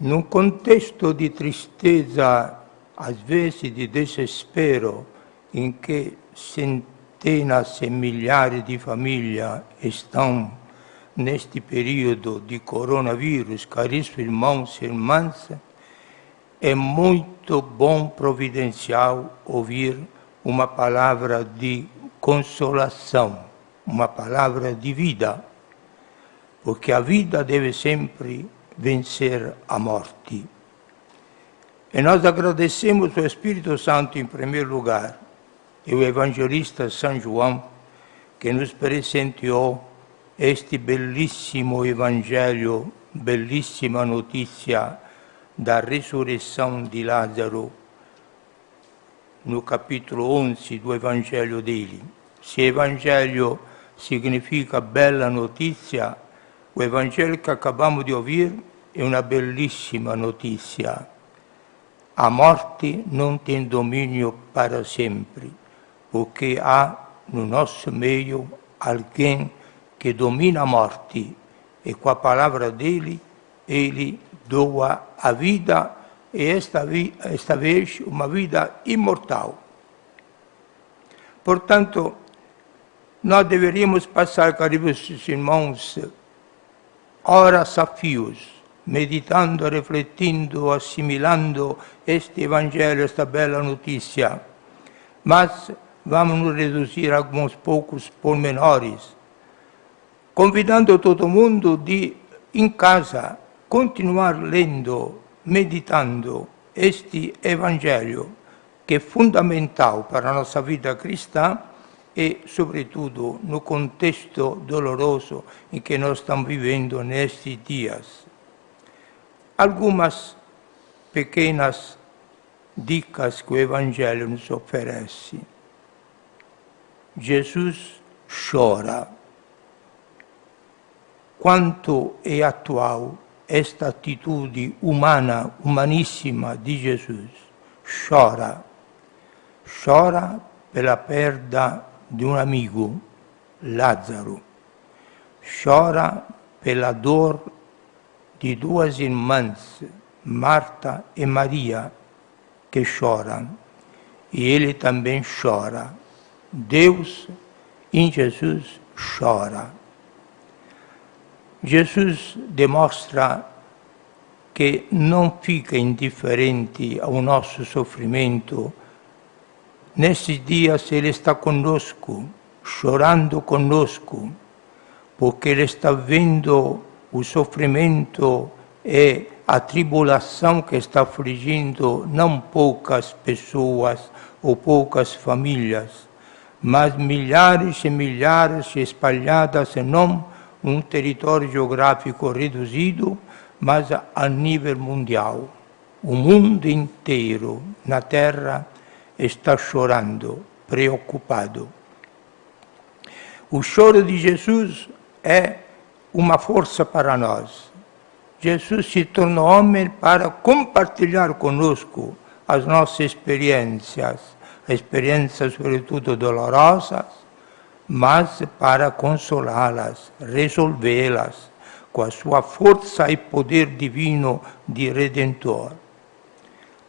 Num contexto de tristeza, às vezes de desespero, em que centenas e milhares de famílias estão neste período de coronavírus, caríssimos irmãos e irmãs, é muito bom, providencial, ouvir uma palavra de consolação, uma palavra de vida, porque a vida deve sempre vencer a morte. E nós agradecemos o Espírito Santo em primeiro lugar, e o evangelista São João, que nos presenteou este belíssimo evangelho, belíssima notícia da ressurreição de Lázaro, no capítulo 11 do evangelho dele. Se evangelho significa bela notícia, o evangelho que acabamos de ouvir é uma belíssima notícia. A morte não tem domínio para sempre, porque há no nosso meio alguém que domina a morte, e com a palavra dele, ele doa a vida, e esta vez uma vida imortal. Portanto, nós deveríamos passar, caros irmãos, horas a fios, meditando, refletindo, assimilando este Evangelho, esta bela notícia. Mas vamos nos reduzir a alguns poucos pormenores, convidando todo mundo de, em casa, continuar lendo, meditando este Evangelho, que é fundamental para a nossa vida cristã e, sobretudo, no contexto doloroso em que nós estamos vivendo nestes dias. Algumas pequenas dicas que o Evangelho nos oferece. Jesus chora. Quanto é atual esta atitude humana, humaníssima de Jesus. Chora. Chora pela perda de um amigo, Lázaro. Chora pela dor de duas irmãs, Marta e Maria, que choram. E ele também chora. Deus, em Jesus, chora. Jesus demonstra que não fica indiferente ao nosso sofrimento. Nesses dias Ele está conosco, chorando conosco, porque Ele está vendo o sofrimento e a tribulação que está afligindo não poucas pessoas ou poucas famílias, mas milhares e milhares espalhadas não num território geográfico reduzido, mas a nível mundial. O mundo inteiro na Terra está chorando, preocupado. O choro de Jesus é uma força para nós. Jesus se tornou homem para compartilhar conosco as nossas experiências sobretudo dolorosas, mas para consolá-las, resolvê-las com a sua força e poder divino de Redentor.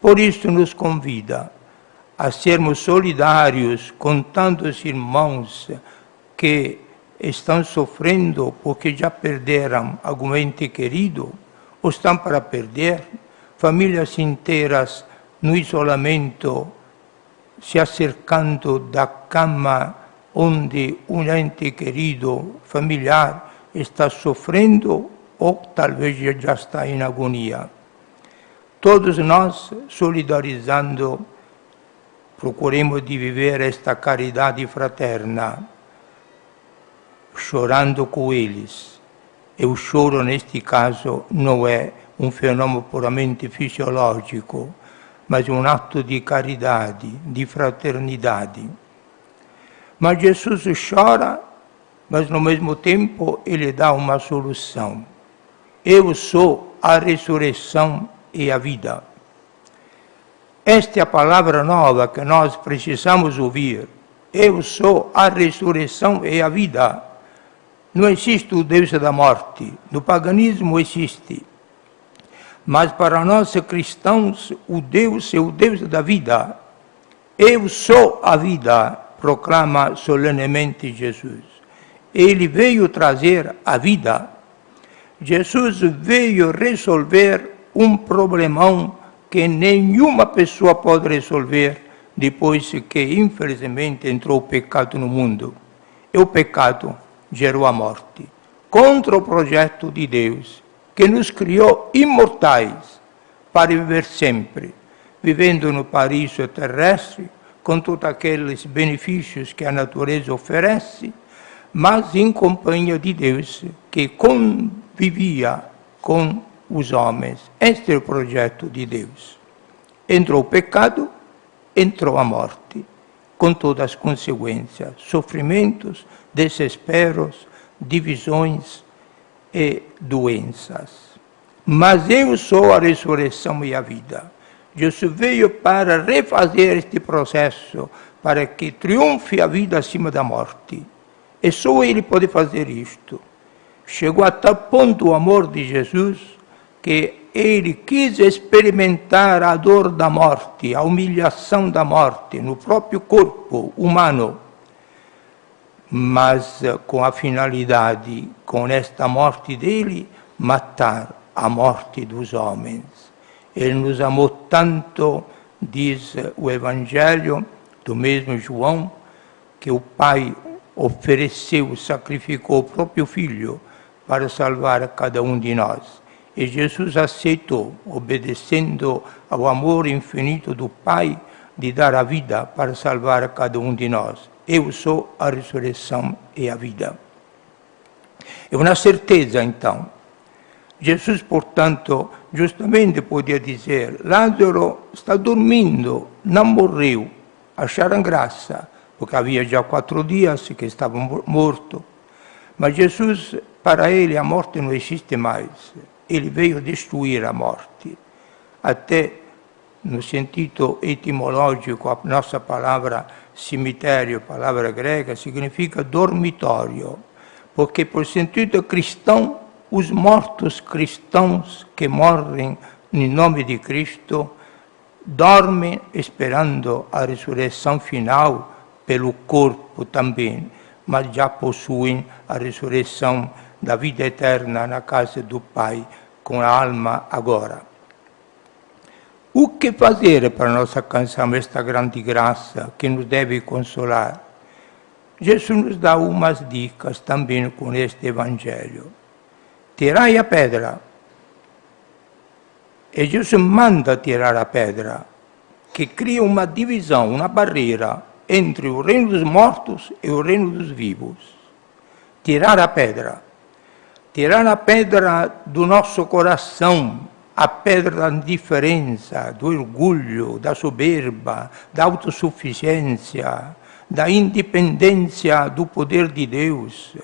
Por isso nos convida a sermos solidários com tantos irmãos que estão sofrendo porque já perderam algum ente querido, ou estão para perder, famílias inteiras no isolamento, se acercando da cama onde um ente querido, familiar, está sofrendo ou talvez já está em agonia. Todos nós, solidarizando, procuremos de viver esta caridade fraterna, chorando com eles. E o choro, neste caso, não é um fenômeno puramente fisiológico, mas um ato de caridade, de fraternidade. Mas Jesus chora, mas no mesmo tempo ele dá uma solução. Eu sou a ressurreição e a vida. Esta é a palavra nova que nós precisamos ouvir. Eu sou a ressurreição e a vida. Não existe o Deus da morte. No paganismo existe. Mas para nós cristãos, o Deus é o Deus da vida. Eu sou a vida, proclama solenemente Jesus. Ele veio trazer a vida. Jesus veio resolver um problemão que nenhuma pessoa pode resolver depois que, infelizmente, entrou o pecado no mundo. E o pecado gerou a morte. Contra o projeto de Deus, que nos criou imortais para viver sempre, vivendo no paraíso terrestre, com todos aqueles benefícios que a natureza oferece, mas em companhia de Deus, que convivia com os homens. Este é o projeto de Deus. Entrou o pecado, entrou a morte, com todas as consequências, sofrimentos, desesperos, divisões e doenças. Mas eu sou a ressurreição e a vida. Jesus veio para refazer este processo, para que triunfe a vida acima da morte. E só Ele pode fazer isto. Chegou a tal ponto o amor de Jesus que Ele quis experimentar a dor da morte, a humilhação da morte no próprio corpo humano, mas com a finalidade, com esta morte dele, matar a morte dos homens. Ele nos amou tanto, diz o Evangelho do mesmo João, que o Pai ofereceu, sacrificou o próprio Filho para salvar cada um de nós. E Jesus aceitou, obedecendo ao amor infinito do Pai, de dar a vida para salvar cada um de nós. Eu sou a ressurreição e a vida. É uma certeza, então. Jesus, portanto, justamente podia dizer: Lázaro está dormindo, não morreu. Acharam graça, porque havia já 4 dias que estava morto. Mas Jesus, para ele, a morte não existe mais. Ele veio destruir a morte. Até no sentido etimológico, a nossa palavra cemitério, palavra grega, significa dormitório. Porque, por sentido cristão, os mortos cristãos que morrem em nome de Cristo dormem esperando a ressurreição final pelo corpo também, mas já possuem a ressurreição da vida eterna na casa do Pai, com a alma agora. O que fazer para nós alcançarmos esta grande graça que nos deve consolar? Jesus nos dá umas dicas também com este Evangelho. Tirai a pedra. E Jesus manda tirar a pedra, que cria uma divisão, uma barreira entre o reino dos mortos e o reino dos vivos. Tirar a pedra. Tirar a pedra do nosso coração, a pedra da indiferença, do orgulho, da soberba, da autossuficiência, da independência do poder de Deus,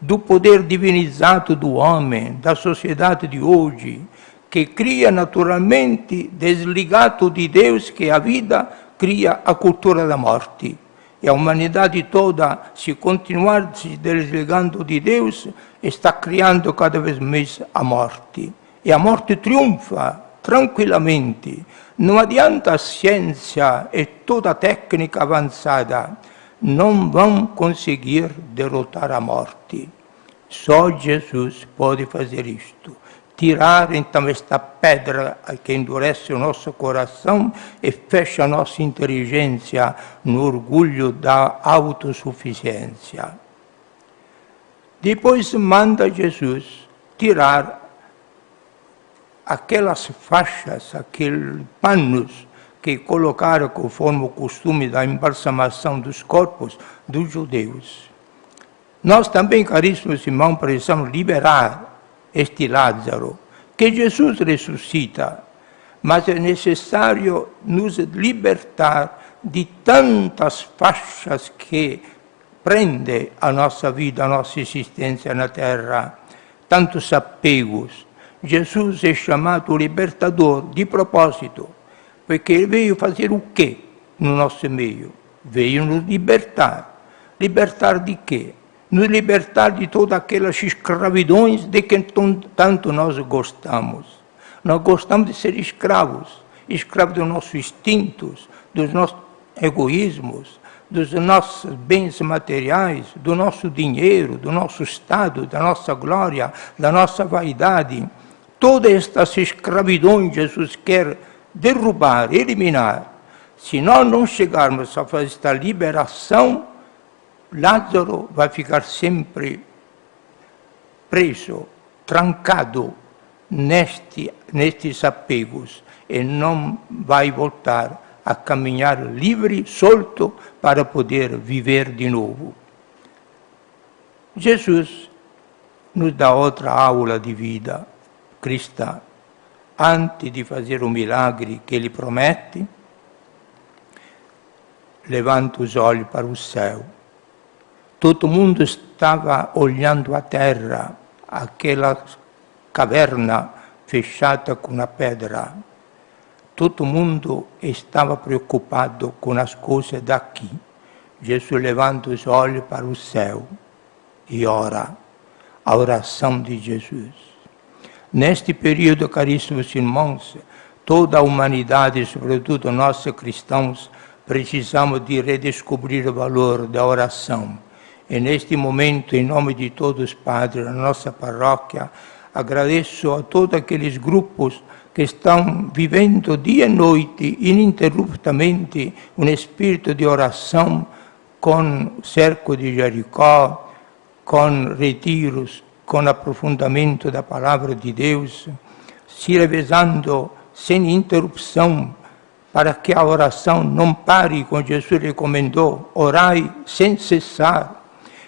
do poder divinizado do homem, da sociedade de hoje, que cria naturalmente, desligado de Deus, que a vida cria a cultura da morte. E a humanidade toda, se continuar se desligando de Deus, está criando cada vez mais a morte. E a morte triunfa tranquilamente. Não adianta a ciência e toda a técnica avançada, não vão conseguir derrotar a morte. Só Jesus pode fazer isto. Tirar então esta pedra que endurece o nosso coração e fecha a nossa inteligência no orgulho da autossuficiência. Depois manda Jesus tirar aquelas faixas, aqueles panos que colocaram conforme o costume da embalsamação dos corpos dos judeus. Nós também, caríssimos irmãos, precisamos liberar este Lázaro, que Jesus ressuscita, mas é necessário nos libertar de tantas faixas que prendem a nossa vida, a nossa existência na terra, tantos apegos. Jesus é chamado libertador de propósito, porque ele veio fazer o quê no nosso meio? Veio nos libertar. Libertar de quê? Nos libertar de todas aquelas escravidões de que tanto nós gostamos. Nós gostamos de ser escravos, escravos dos nossos instintos, dos nossos egoísmos, dos nossos bens materiais, do nosso dinheiro, do nosso estado, da nossa glória, da nossa vaidade. Toda esta escravidão Jesus quer derrubar, eliminar. Se nós não chegarmos a fazer esta liberação, Lázaro vai ficar sempre preso, trancado nestes apegos e não vai voltar a caminhar livre, solto, para poder viver de novo. Jesus nos dá outra aula de vida cristã. Antes de fazer o milagre que Ele promete, levanta os olhos para o céu. Todo mundo estava olhando a terra, aquela caverna fechada com a pedra. Todo mundo estava preocupado com as coisas daqui. Jesus levanta os olhos para o céu e ora. A oração de Jesus. Neste período, caríssimos irmãos, toda a humanidade, sobretudo nós cristãos, precisamos de redescobrir o valor da oração. E neste momento, em nome de todos os padres da nossa paróquia, agradeço a todos aqueles grupos que estão vivendo dia e noite, ininterruptamente, um espírito de oração com cerco de Jericó, com retiros, com aprofundamento da palavra de Deus, se revezando sem interrupção, para que a oração não pare, como Jesus recomendou, orai sem cessar.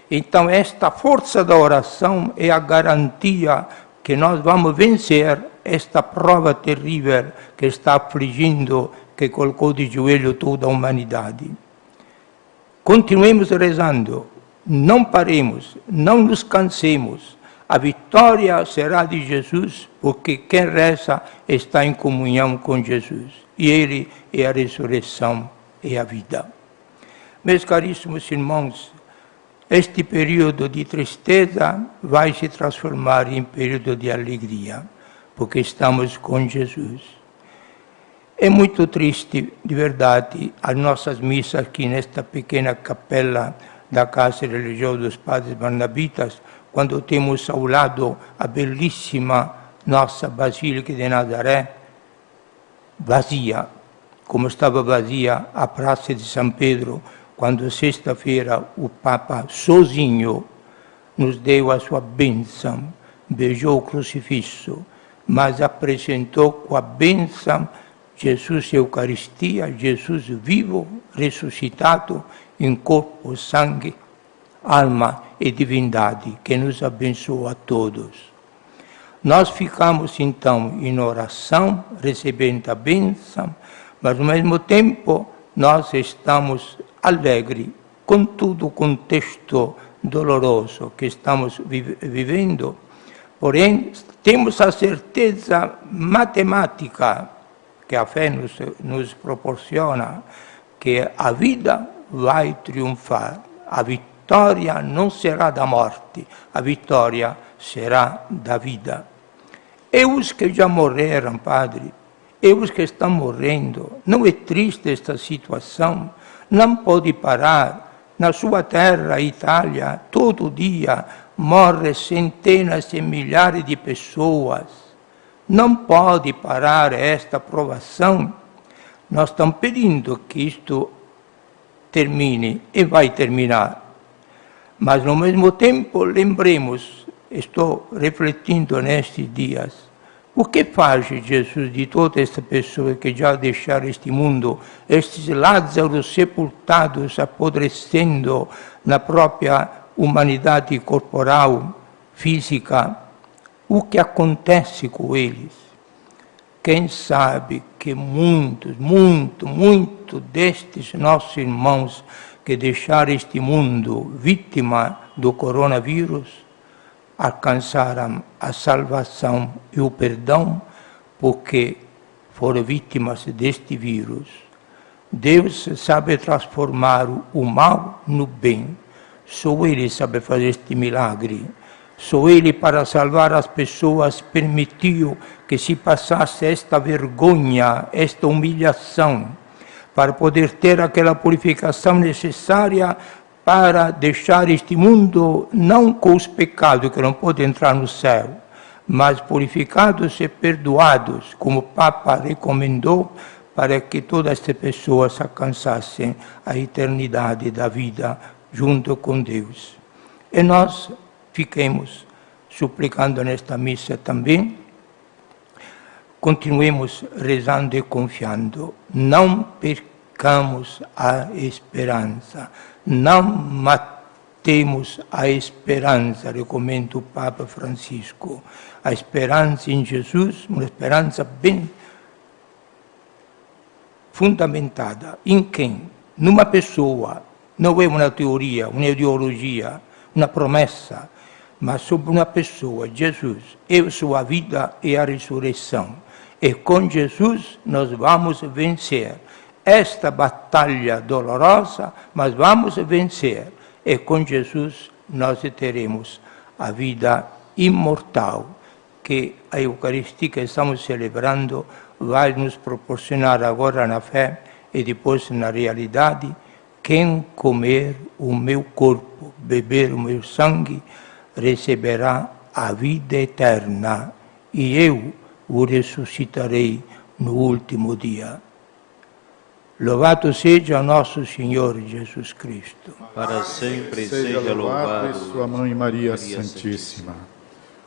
Então, esta força da oração é a garantia que nós vamos vencer esta prova terrível que está afligindo, que colocou de joelho toda a humanidade. Continuemos rezando, não paremos, não nos cansemos. A vitória será de Jesus, porque quem reza está em comunhão com Jesus. E Ele é a ressurreição e a vida. Meus caríssimos irmãos, este período de tristeza vai se transformar em período de alegria, porque estamos com Jesus. É muito triste, de verdade, as nossas missas aqui nesta pequena capela da Casa Religiosa dos Padres Barnabitas, quando temos ao lado a belíssima nossa Basílica de Nazaré, vazia, como estava vazia a Praça de São Pedro, quando sexta-feira o Papa sozinho nos deu a sua bênção, beijou o crucifixo, mas apresentou com a bênção Jesus Eucaristia, Jesus vivo, ressuscitado em corpo, sangue, alma e divindade, que nos abençoa a todos. Nós ficamos então em oração, recebendo a bênção, mas ao mesmo tempo nós estamos alegres com todo o contexto doloroso que estamos vivendo, porém temos a certeza matemática que a fé nos proporciona, que a vida vai triunfar. A vitória não será da morte, a vitória será da vida. E os que já morreram, Padre, e os que estão morrendo, não é triste esta situação? Não pode parar. Na sua terra, a Itália, todo dia morrem centenas de milhares de pessoas. Não pode parar esta provação. Nós estamos pedindo que isto termine e vai terminar. Mas, ao mesmo tempo, lembremos, estou refletindo nestes dias, o que faz Jesus de todas estas pessoas que já deixaram este mundo, estes Lázaros sepultados, apodrecendo na própria humanidade corporal, física? O que acontece com eles? Quem sabe que muitos destes nossos irmãos que deixaram este mundo vítima do coronavírus alcançaram a salvação e o perdão porque foram vítimas deste vírus. Deus sabe transformar o mal no bem. Só Ele sabe fazer este milagre. Só Ele, para salvar as pessoas, permitiu que se passasse esta vergonha, esta humilhação, para poder ter aquela purificação necessária para deixar este mundo não com os pecados, que não podem entrar no céu, mas purificados e perdoados, como o Papa recomendou, para que todas estas pessoas alcançassem a eternidade da vida junto com Deus. E nós fiquemos suplicando nesta missa também, continuemos rezando e confiando, não percamos a esperança, não matemos a esperança, recomenda o Papa Francisco. A esperança em Jesus, uma esperança bem fundamentada. Em quem? Numa pessoa. Não é uma teoria, uma ideologia, uma promessa, mas sobre uma pessoa, Jesus. É a sua vida e a ressurreição. E com Jesus nós vamos vencer esta batalha dolorosa, mas vamos vencer. E com Jesus nós teremos a vida imortal, que a Eucaristia que estamos celebrando vai nos proporcionar agora na fé e depois na realidade. Quem comer o meu corpo, beber o meu sangue, receberá a vida eterna, e eu o ressuscitarei no último dia. Louvado seja nosso Senhor Jesus Cristo. Para sempre seja louvado sua Mãe Maria Santíssima.